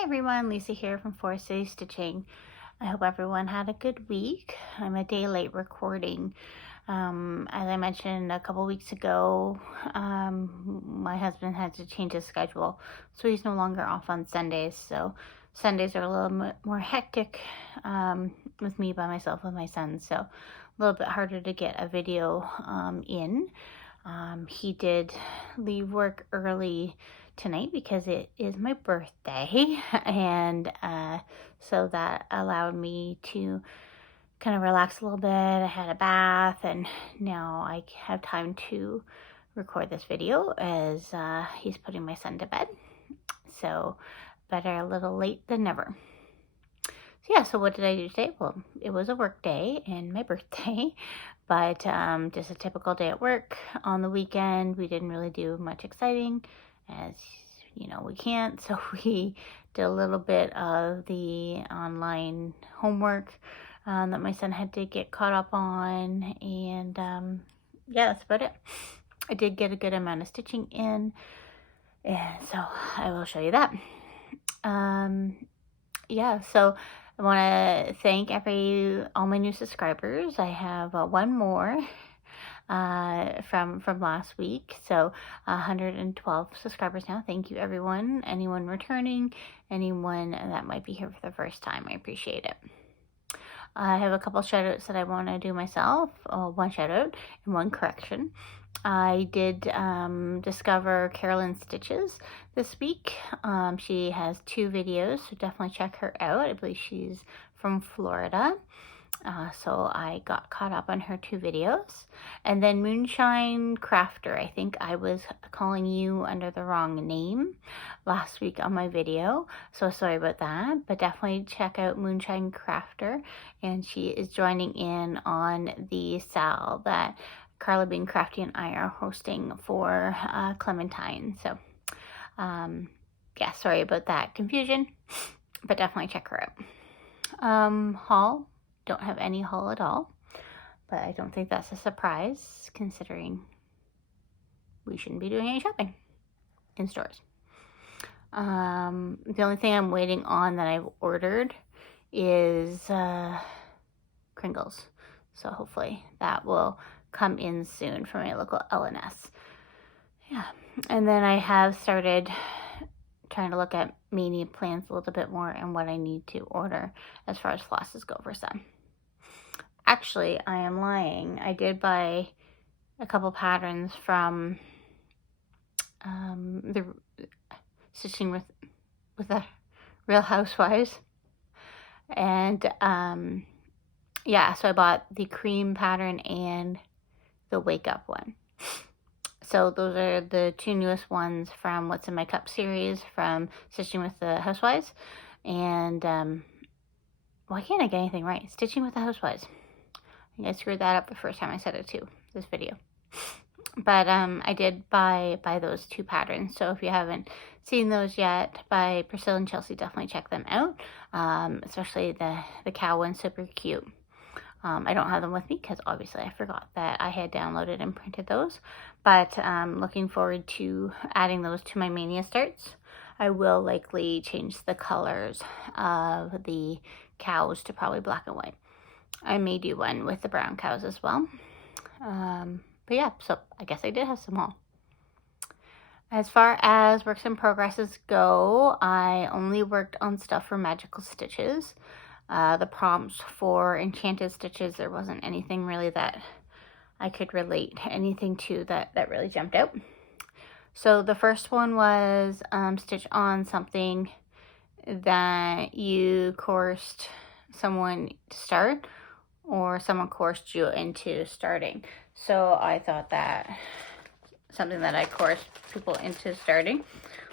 Hi everyone, Lisa here from Flosstube Stitching. I hope everyone had a good week. I'm a day late recording. As I mentioned a couple weeks ago, my husband had to change his schedule, so he's no longer off on Sundays. So Sundays are a little bit more hectic with me by myself with my son, so a little bit harder to get a video in. He did leave work early tonight because it is my birthday, and so that allowed me to kind of relax a little bit. I had a bath, and now I have time to record this video as he's putting my son to bed. So better a little late than never. So yeah, so what did I do today? Well, it was a work day and my birthday, but just a typical day at work. On the weekend, we didn't really do much exciting, as you know, we can't. So we did a little bit of the online homework that my son had to get caught up on, and yeah, that's about it. I did get a good amount of stitching in, and so I will show you that. Yeah, so I want to thank all my new subscribers. I have one more from last week, so 112 subscribers now. Thank you, everyone. Anyone returning, anyone that might be here for the first time, I appreciate it. I have a couple shout outs that I want to do myself. One shout out and one correction. I did discover Carolyn Stitches this week. She has 2 videos, so definitely check her out. I believe she's from Florida. So I got caught up on her 2 videos. And then Moonshine Crafter. I think I was calling you under the wrong name last week on my video, so sorry about that. But definitely check out Moonshine Crafter, and she is joining in on the sale that Carla Bean Crafty and I are hosting for Clementine. So yeah, sorry about that confusion, but definitely check her out. Haul, don't have any haul at all, but I don't think that's a surprise considering we shouldn't be doing any shopping in stores. The only thing I'm waiting on that I've ordered is Kringles, so hopefully that will come in soon from my local L&S. Yeah, and then I have started trying to look at mania plans a little bit more and what I need to order as far as flosses go for some. Actually, I am lying. I did buy a couple patterns from the Stitching with the Real Housewives, and yeah, so I bought the cream pattern and the wake up one. So those are the 2 newest ones from What's in My Cup series from Stitching with the Housewives. And why can't I get anything right? Stitching with the Housewives. I think I screwed that up the first time I said it too, this video. But I did buy those 2 patterns. So if you haven't seen those yet by Priscilla and Chelsea, definitely check them out. Especially the cow one, super cute. I don't have them with me because obviously I forgot that I had downloaded and printed those. But looking forward to adding those to my mania starts. I will likely change the colors of the cows to probably black and white. I may do one with the brown cows as well. But yeah, so I guess I did have some haul. As far as works in progresses go, I only worked on stuff for Magical Stitches. The prompts for Enchanted Stitches, there wasn't anything really that I could relate anything to that really jumped out. So the first one was stitch on something that you coursed someone to start, or someone coursed you into starting. So I thought that something that I coursed people into starting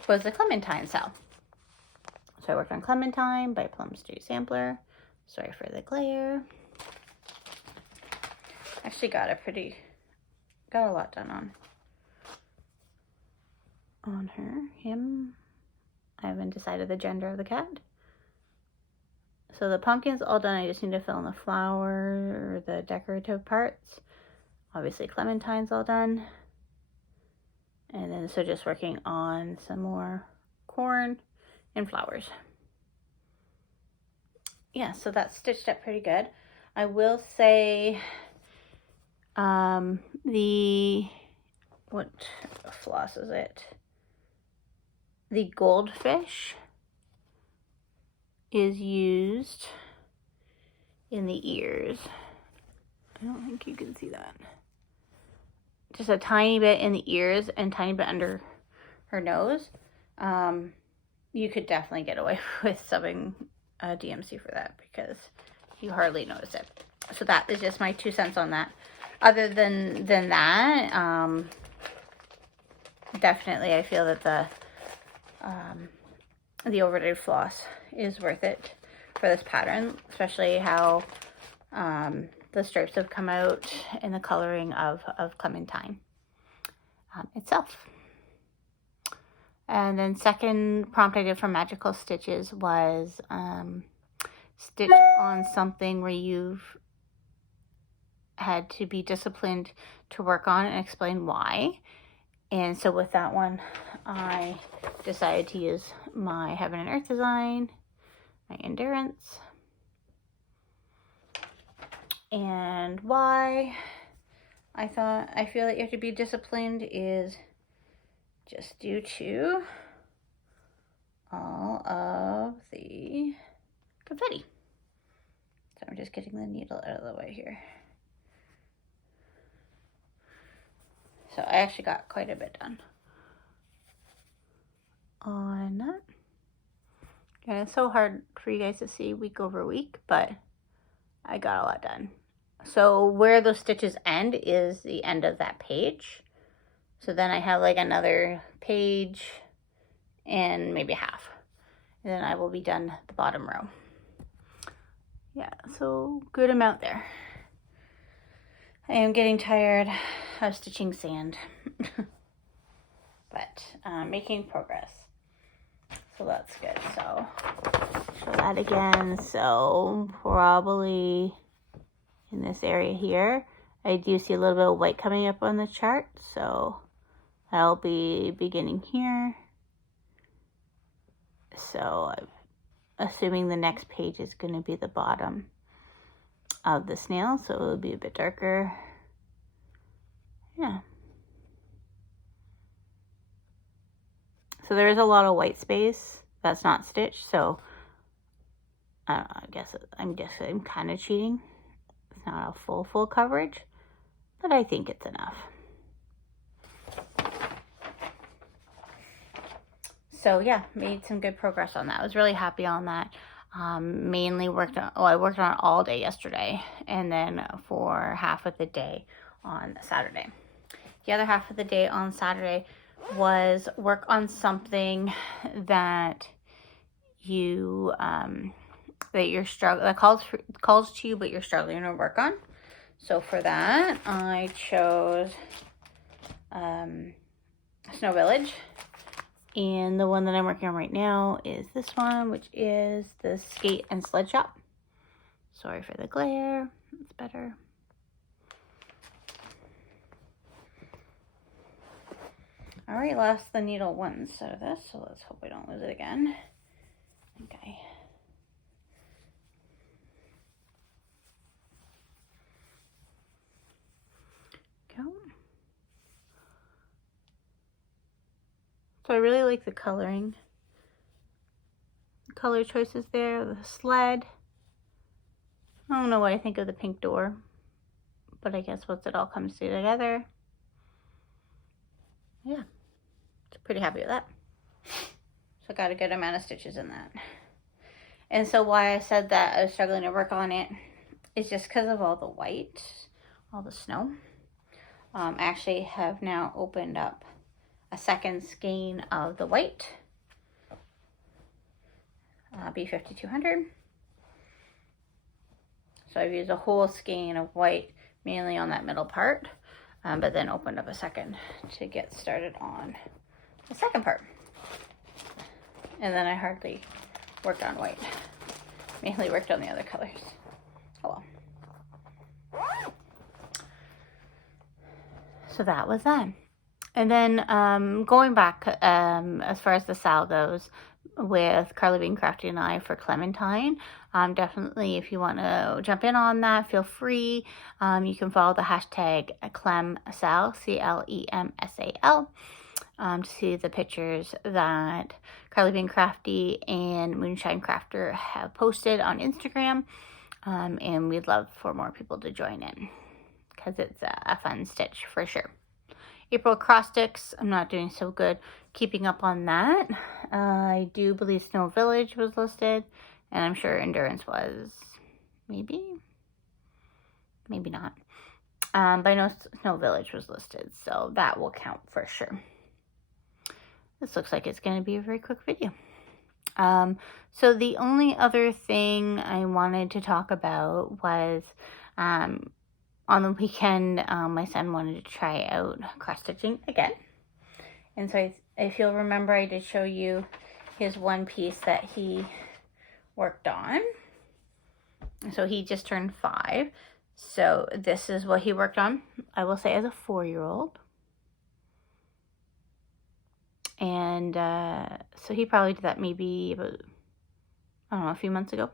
was the Clementine cell. So I worked on Clementine by Plum Street Sampler. Sorry for the glare. Actually got a lot done on him. I haven't decided the gender of the cat. So the pumpkin's all done. I just need to fill in the flower or the decorative parts. Obviously Clementine's all done. And then so just working on some more corn and flowers. yeah, so that's stitched up pretty good. I will say what floss is it? The goldfish is used in the ears. I don't think you can see that. Just a tiny bit in the ears and tiny bit under her nose. You could definitely get away with subbing DMC for that because you hardly notice it. So that is just my 2 cents on that. Other than that, definitely I feel that the overdid floss is worth it for this pattern, especially how the stripes have come out in the coloring of Clementine itself. And then second prompt I did for Magical Stitches was stitch on something where you've had to be disciplined to work on and explain why. And so with that one, I decided to use my Heaven and Earth design, my Endurance. And why I feel that you have to be disciplined is just due to all of the confetti. So I'm just getting the needle out of the way here. So I actually got quite a bit done on that. And it's so hard for you guys to see week over week, but I got a lot done. So where those stitches end is the end of that page. So then I have like another page and maybe half. And then I will be done the bottom row. Yeah, so good amount there. I am getting tired of stitching sand. But making progress. So that's good. So show that again. So probably in this area here, I do see a little bit of white coming up on the chart. So I'll be beginning here. So I'm assuming the next page is going to be the bottom of the snail. So it'll be a bit darker. Yeah. So there is a lot of white space that's not stitched. So I guess I'm kind of cheating. It's not a full coverage, but I think it's enough. So yeah, made some good progress on that. I was really happy on that. Mainly worked on, I worked on it all day yesterday, and then for half of the day on Saturday. The other half of the day on Saturday was work on something that you that you're struggling, that calls to you, but you're struggling to work on. So for that, I chose Snow Village, and the one that I'm working on right now is this one, which is the Skate and Sled Shop. Sorry for the glare. It's better. All right, lost the needle once out of this, so let's hope I don't lose it again. Okay. Go. So I really like the coloring. The color choices there, the sled. I don't know what I think of the pink door, but I guess once it all comes together, yeah, pretty happy with that. So I got a good amount of stitches in that. And so why I said that I was struggling to work on it is just because of all the white, all the snow. I actually have now opened up a second skein of the white, B5200. So I've used a whole skein of white, mainly on that middle part, but then opened up a second to get started on the second part. And then I hardly worked on white, mainly worked on the other colors. Oh well. So that was that. And then going back as far as the sal goes, with Carly Being Crafty and I for Clementine, definitely if you want to jump in on that, feel free. You can follow the hashtag ClemSal, CLEMSAL, to see the pictures that Carly Being Crafty and Moonshine Crafter have posted on Instagram. And we'd love for more people to join in because it's a fun stitch for sure. April Acrostics, I'm not doing so good keeping up on that. I do believe Snow Village was listed, and I'm sure Endurance was. Maybe not. But I know Snow Village was listed, so that will count for sure. This looks like it's going to be a very quick video. So the only other thing I wanted to talk about was on the weekend, my son wanted to try out cross-stitching again. And so if you'll remember, I did show you his one piece that he worked on. So he just turned 5. So this is what he worked on, I will say, as a 4-year-old. And so he probably did that maybe about, I don't know, a few months ago.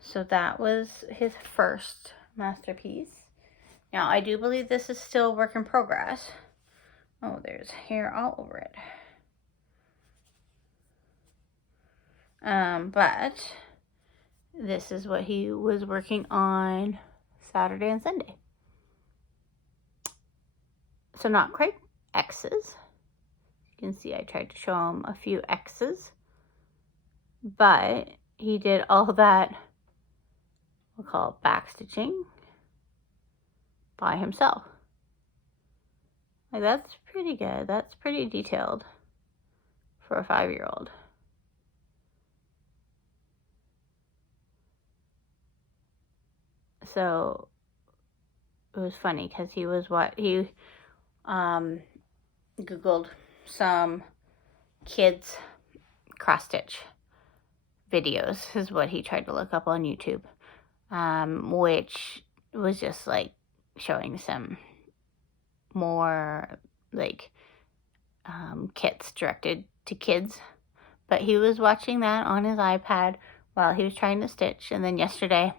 So that was his first masterpiece. Now, I do believe this is still work in progress. Oh, there's hair all over it. But this is what he was working on Saturday and Sunday. So not quite X's. You can see I tried to show him a few X's. But he did all that, we'll call it backstitching, by himself. Like, that's pretty good. That's pretty detailed for a 5-year-old. So it was funny because he Googled some kids cross stitch videos, is what he tried to look up on YouTube, which was just like showing some more like kits directed to kids. But he was watching that on his iPad while he was trying to stitch. And then yesterday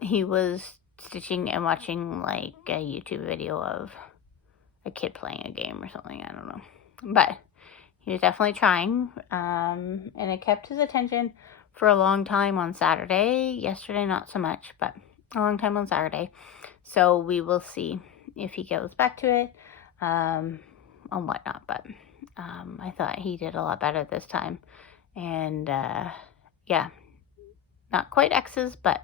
he was stitching and watching like a YouTube video of a kid playing a game or something. I don't know. But he was definitely trying. And it kept his attention for a long time on Saturday. Yesterday, not so much, but a long time on Saturday. So we will see if he goes back to it and whatnot. But I thought he did a lot better this time. And yeah, not quite X's, but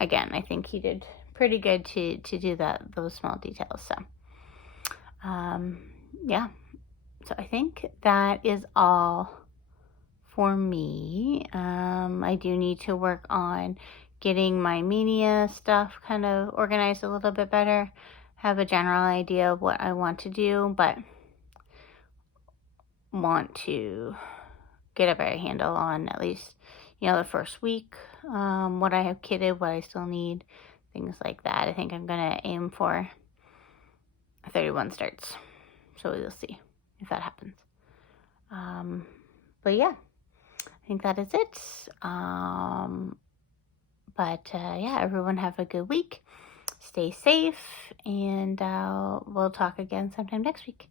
again, I think he did pretty good to do those small details. So yeah, so I think that is all for me. I do need to work on getting my Mania stuff kind of organized a little bit better, have a general idea of what I want to do, but want to get a better handle on at least, the first week, what I have kitted, what I still need, things like that. I think I'm going to aim for 31 starts. So we'll see if that happens. But yeah, I think that is it. But yeah, everyone have a good week. Stay safe, and we'll talk again sometime next week.